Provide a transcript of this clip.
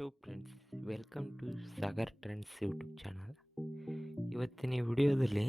hello friends welcome to Sagar trends YouTube channel ಇವತ್ತಿನ ವಿಡಿಯೋದಲ್ಲಿ